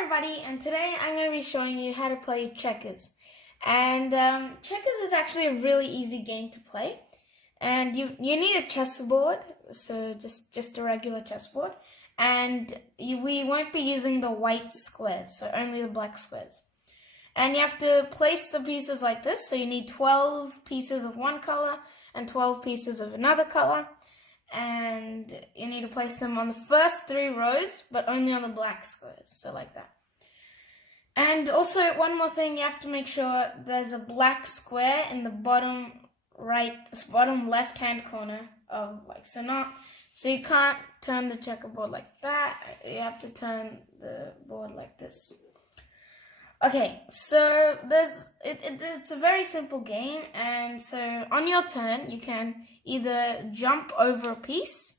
Everybody, and today I'm going to be showing you how to play checkers. And checkers is actually a really easy game to play. And you need a chessboard, so just a regular chessboard. And we won't be using the white squares, so only the black squares. And you have to place the pieces like this, so you need 12 pieces of one color and 12 pieces of another color. And you need to place them on the first 3 rows, but only on the black squares, so like that. And also, one more thing, you have to make sure there's a black square in the bottom left-hand corner of so you can't turn the checkerboard like that. You have to turn the board like this. Okay, so it's a very simple game, and so on your turn you can either jump over a piece,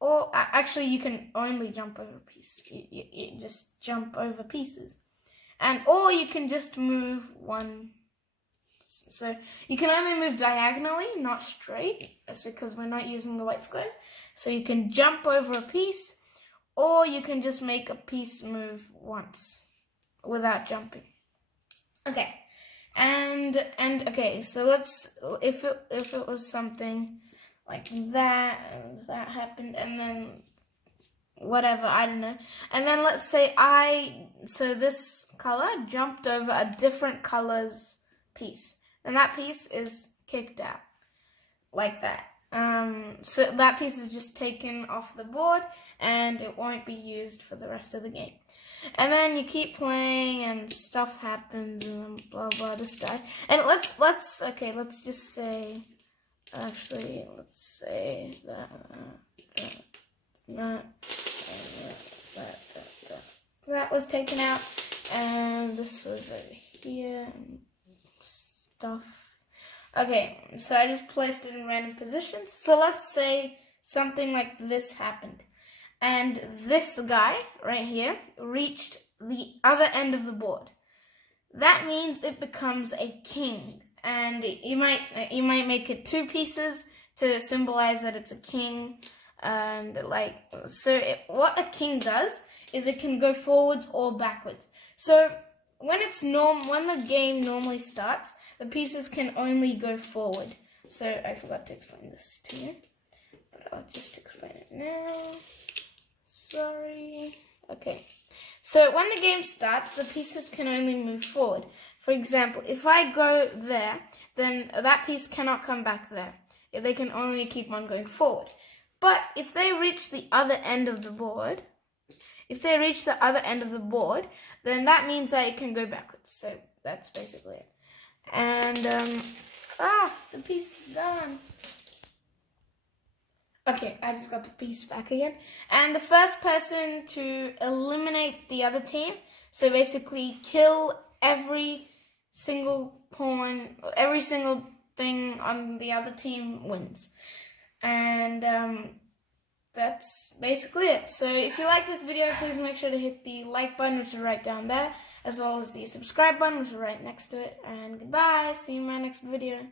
or actually you can only jump over a piece. You just jump over pieces, or you can just move one. So you can only move diagonally, not straight. That's because we're not using the white squares. So you can jump over a piece, or you can just make a piece move once without jumping. Okay, and okay, so let's if it was something like that happened, and then whatever, I don't know, and then let's say so this color jumped over a different color's piece, and that piece is kicked out like that. So that piece is just taken off the board, and it won't be used for the rest of the game. And then you keep playing, and stuff happens, and blah blah. This guy, and let's just say, actually, let's say that was taken out, and this was over here, and stuff. Okay, so I just placed it in random positions. So let's say something like this happened, and this guy right here reached the other end of the board. That means it becomes a king, and you might make it 2 pieces to symbolize that it's a king. And what a king does is it can go forwards or backwards. So when the game normally starts, the pieces can only go forward. So I forgot to explain this to you, but I'll just explain it now. Sorry. Okay. So when the game starts, the pieces can only move forward. For example, if I go there, then that piece cannot come back there. They can only keep on going forward. But if they reach the other end of the board, then that means that it can go backwards. So that's basically it. And the piece is gone. Okay, I just got the piece back again. And the first person to eliminate the other team, so basically kill every single pawn, every single thing on the other team, wins. And that's basically it. So if you like this video, please make sure to hit the like button, which is right down there, as well as the subscribe button, which is right next to it. And goodbye. See you in my next video.